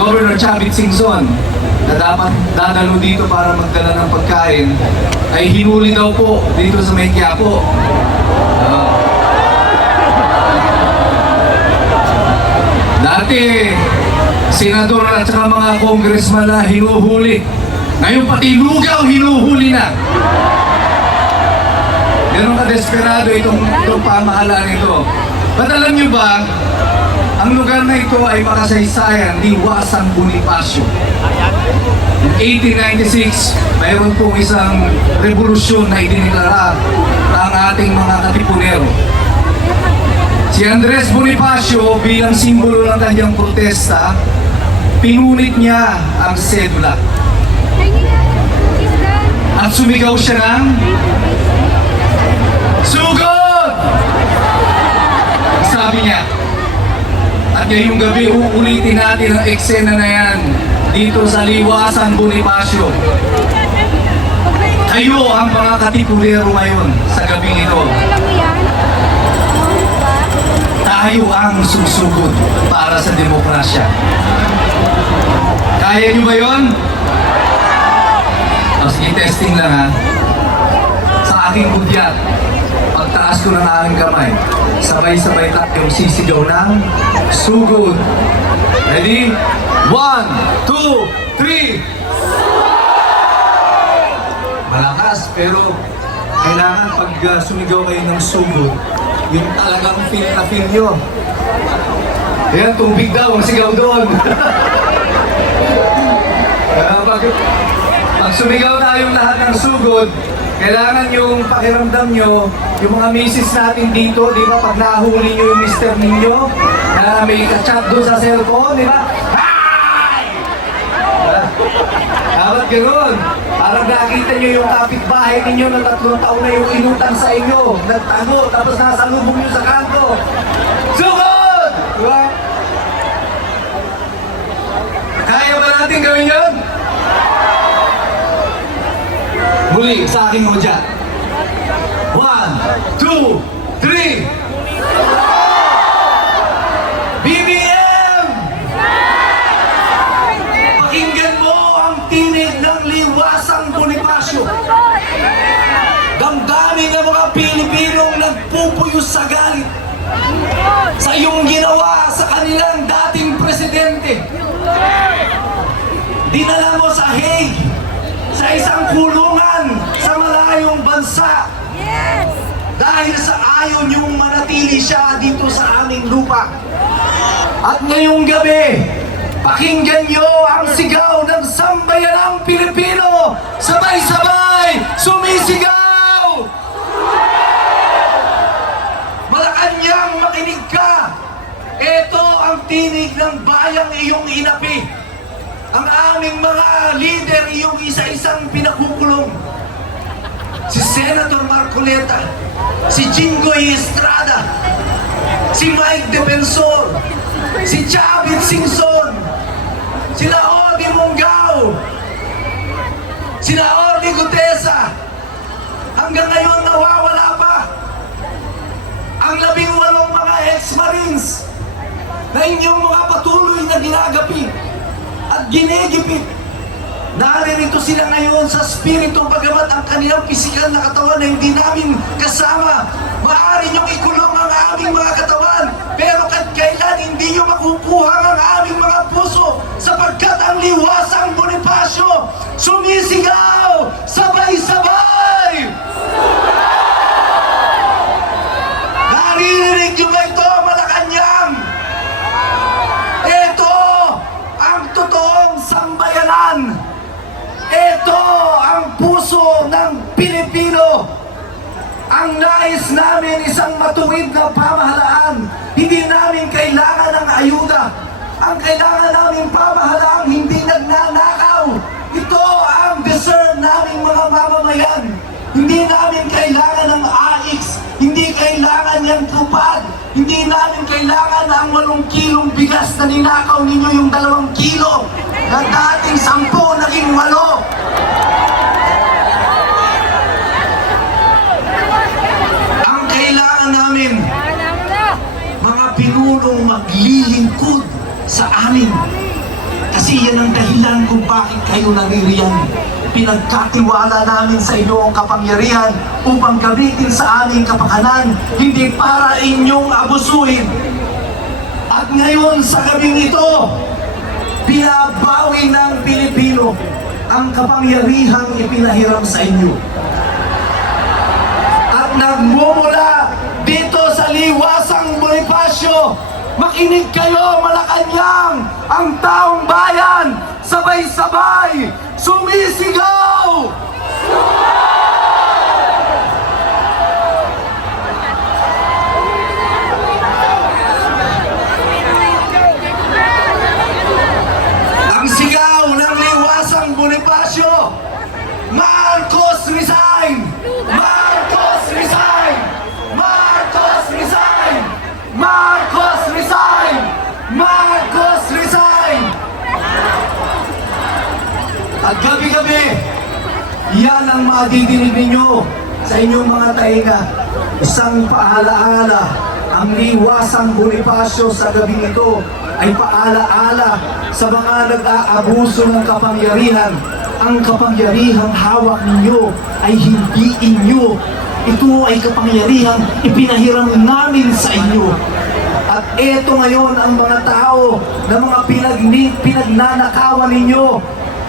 Governor Chavit Singson na dapat dadalo dito para magdala ng pagkain ay hinuli daw po dito sa may Quiapo. Dati, senador at saka mga congressman na hinuhuli. Ngayon pati lugaw hinuhuli na. Ganun ka-desperado itong pamahalaan ito. Ba't alam nyo ba, ang lugar na ito ay makasaysayan ni Liwasang Bonifacio. In 1896, mayroon pong isang revolusyon na idineklara ang ating mga katipunero. Si Andres Bonifacio, bilang simbolo ng kanyang protesta, pinunit niya ang sedula. At sumigaw siya ng sugod! Sabi niya. At ngayong gabi, uulitin natin ang eksena na yan dito sa Liwasang Bonifacio. Kayo ang mga katipulero ngayon sa gabing ito. Tayo ang susugod para sa demokrasya. Kaya nyo ba yun? Sige, testing lang ha. Sa aking budyat, pagtaas ko ng aking kamay, sabay-sabay tayong sisigaw ng sugod. Ready? 1, 2, 3. Malakas, pero kailangan pag sumigaw kayo ng sugod, yung talagang feel na feel nyo. Ayan, tubig daw, ang sigaw doon. Pag sumigaw tayong lahat ng sugod, kailangan yung pakiramdam nyo, yung mga misis natin dito, di ba, pag nahuli nyo yung mister ninyo, na may ka-chat doon sa cellphone, di ba? Hi! Dapat gano'n. Parang nakita nyo yung kapitbahay ninyo na 3 taon na yung inutang sa inyo, nagtago, tapos nasa lubong nyo sa kanto. Sugod! Di ba? Kaya ba natin gawin yun? Muli, sa aking hudya. 1, 2, 3. BBM! Pakinggan mo ang tinig ng Liwasang Bonifacio. Damdamin ng mga Pilipinong nagpupuyo sa galit sa iyong ginawa sa kanilang dating presidente. Dinala mo sa Hague, sa isang kulungan sa malayong bansa. Yes! Dahil sa ayaw niyong manatili siya dito sa aming lupa. At ngayong gabi, pakinggan niyo ang sigaw ng sambayanang Pilipino. Sabay-sabay, sumisigaw! Malacanang, makinig ka! Ito ang tinig ng bayang iyong inapi. Ang aming mga leader, yung isa-isang pinakukulong. Si Senator Marcoleta, si Jinggoy Estrada, si Mike Defensor, si Chavit Singson, sila Odi Mongao, sila Orly Gutesa. Hanggang ngayon nawawala pa ang 18 mga ex-marines na inyong mga patuloy na ginagapi at ginigipit. Naririto sila ngayon sa spirito, bagamat ang kanilang pisikal na katawan na hindi namin kasama. Maaari niyong ikulong ang aming mga katawan, pero kailan hindi niyo makukuha ang aming mga puso, sapagkat ang Liwasang Bonifacio sumisigaw sabay-sabay! Naririnig niyo ba ito, Malacanang? Ito ang totoong sambayanan. Ito ang puso ng Pilipino. Ang nais namin isang matuwid na pamahalaan. Hindi namin kailangan ng ayuda. Ang kailangan namin pamahalaang hindi nagnanakaw. Ito ang deserve naming mga mamamayan. Hindi namin kailangan ng AIX. Hindi kailangan yung tupad. Hindi namin kailangan ang 8 kilong bigas na ninakaw ninyo, yung 2 kilo na dating 10 naging 8. Ang kailangan namin, mga pinunong maglilingkod sa amin. Kasi yan ang dahilan kung bakit kayo naririyan. Pinagkatiwala namin sa inyo ang kapangyarihan upang gamitin sa aming kapakanan, hindi para inyong abusuhin. At ngayon sa gabing ito, binabawi ng Pilipino ang kapangyarihang ipinahiram sa inyo. At nagmumula dito sa liwasang Bonifacio, makinig kayo, Malacanang, ang taong bayan, sabay-sabay, sumisigaw! Ang sigaw ng liwasang Bonifacio, Marcos resign! Marcos resign! Marcos resign! Marcos resign! Marcos resign! At gabi-gabi, yan ang madidinig ninyo sa inyong mga tainga. Isang paalaala, ang liwasang Bonifacio sa gabing ito ay paalaala sa mga nag-aabuso ng kapangyarihan. Ang kapangyarihang hawak ninyo ay hindi inyo. Ito ay kapangyarihang ipinahiram namin sa inyo. At eto ngayon ang mga tao na mga pinagnanakawan ninyo.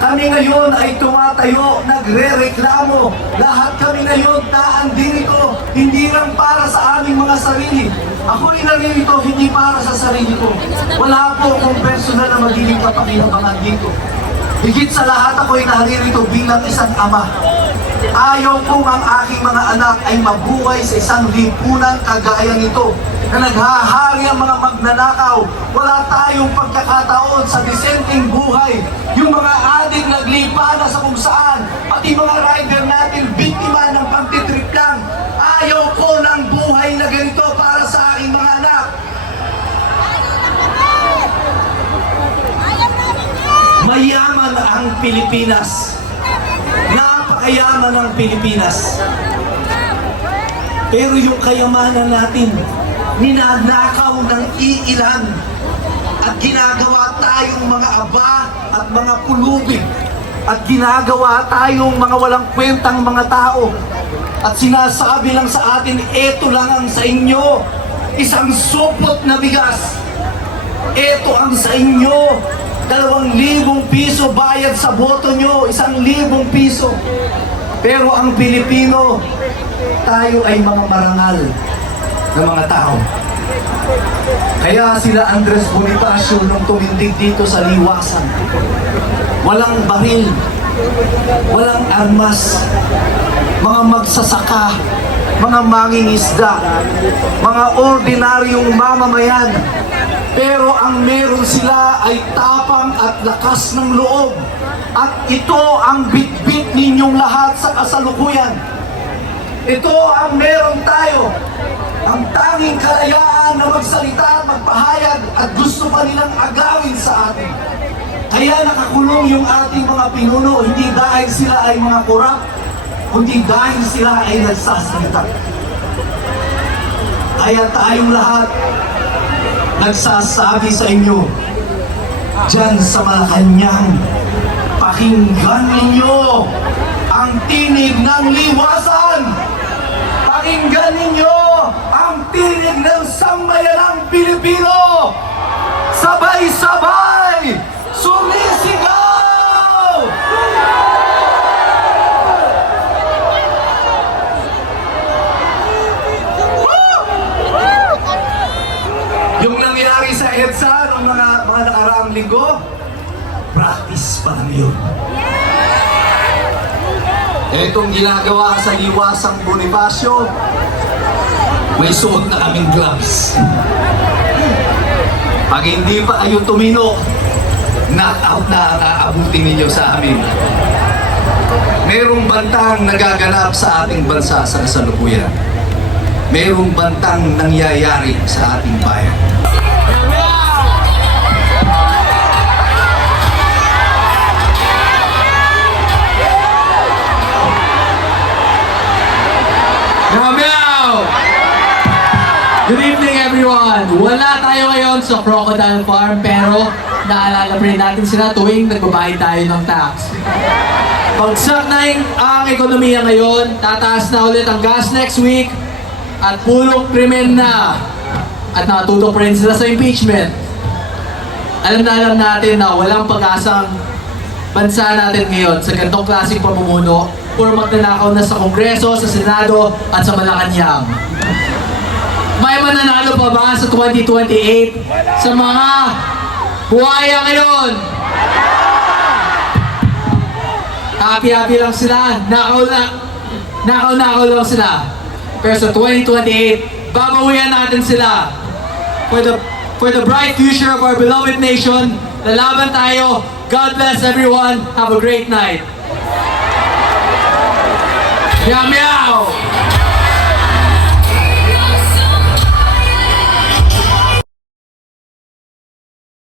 Kami ngayon ay tumatayo, nagre-reklamo. Lahat kami ngayon naandito, hindi lang para sa aming mga sarili. Ako'y narito hindi para sa sarili ko. Wala po akong personal na magiging kapakinabangan dito. Higit sa lahat ako'y naririto bilang isang ama. Ayaw kong ang aking mga anak ay mabuhay sa isang lipunan kagaya nito na naghahari ang mga magnanakaw. Wala tayong pagkakataon sa disenteng buhay. Yung mga adik naglipa na sa kung saan, pati mga rider natin biktima ng pagtitrip lang. Ayaw ko ng buhay na ganito para sa aking mga anak. Mayaman ang Pilipinas. Napakayaman ang Pilipinas. Pero yung kayamanan natin, ninanakaw ng iilan at ginagawa tayong mga aba at mga pulubi at ginagawa tayong mga walang kwentang mga tao at sinasabi lang sa atin, eto lang ang sa inyo, isang supot na bigas, eto ang sa inyo, 2,000 piso bayad sa boto nyo, 1,000 piso. Pero ang Pilipino, tayo ay mga marangal na mga tao. Kaya sila Andres Bonifacio nung tumindig dito sa liwasan, walang baril, walang armas, mga magsasaka, mga mangingisda, mga ordinaryong mamamayan. Pero ang meron sila ay tapang at lakas ng loob. At ito ang bitbit ninyong lahat sa kasalukuyan. Ito ang meron tayo. Ang tanging kalayaan na magsalita at magpahayag at gusto pa nilang agawin sa atin. Kaya nakakulong yung ating mga pinuno, hindi dahil sila ay mga korap, kundi dahil sila ay nagsasalita. Kaya tayong lahat nagsasabi sa inyo, dyan sa Malacanang, pakinggan ninyo ang tinig ng liwasan. Pakinggan ninyo ang tinig ng sambayanang Pilipino. Sabay-sabay, sumisigaw! Yung nangyari sa EDSA noong mga nakaraang linggo, practice pa lang yun. Etong ginagawa sa liwasang Bonifacio, may suot na kaming gloves. Pag hindi pa kayo tumino, knock out na ang aabutin ninyo sa amin. Merong bantang nagaganap sa ating bansa sa kasalukuyan. Merong bantang nangyayari sa ating bayan. Good evening, everyone. wala tayo ngayon sa Crocodile Farm pero naalala pa rin natin sila tuwing nagbabayad tayo ng tax. Pagsak na ang ekonomiya ngayon, tataas na ulit ang gas next week at pulong krimen na at nakatutok pa rin sila sa impeachment. Alam na alam natin na walang pag-asang bansa natin ngayon sa ganitong klaseng pamumuno puro magnanakaw na sa Kongreso, sa Senado at sa Malacanang. May mananalo pa ba sa 2028 sa mga buhaya ngayon? Happy-happy lang sila, nakaw lang sila. Pero sa 2028, babawian natin sila. For the bright future of our beloved nation, lalaban tayo. God bless everyone. Have a great night. Yum, yum!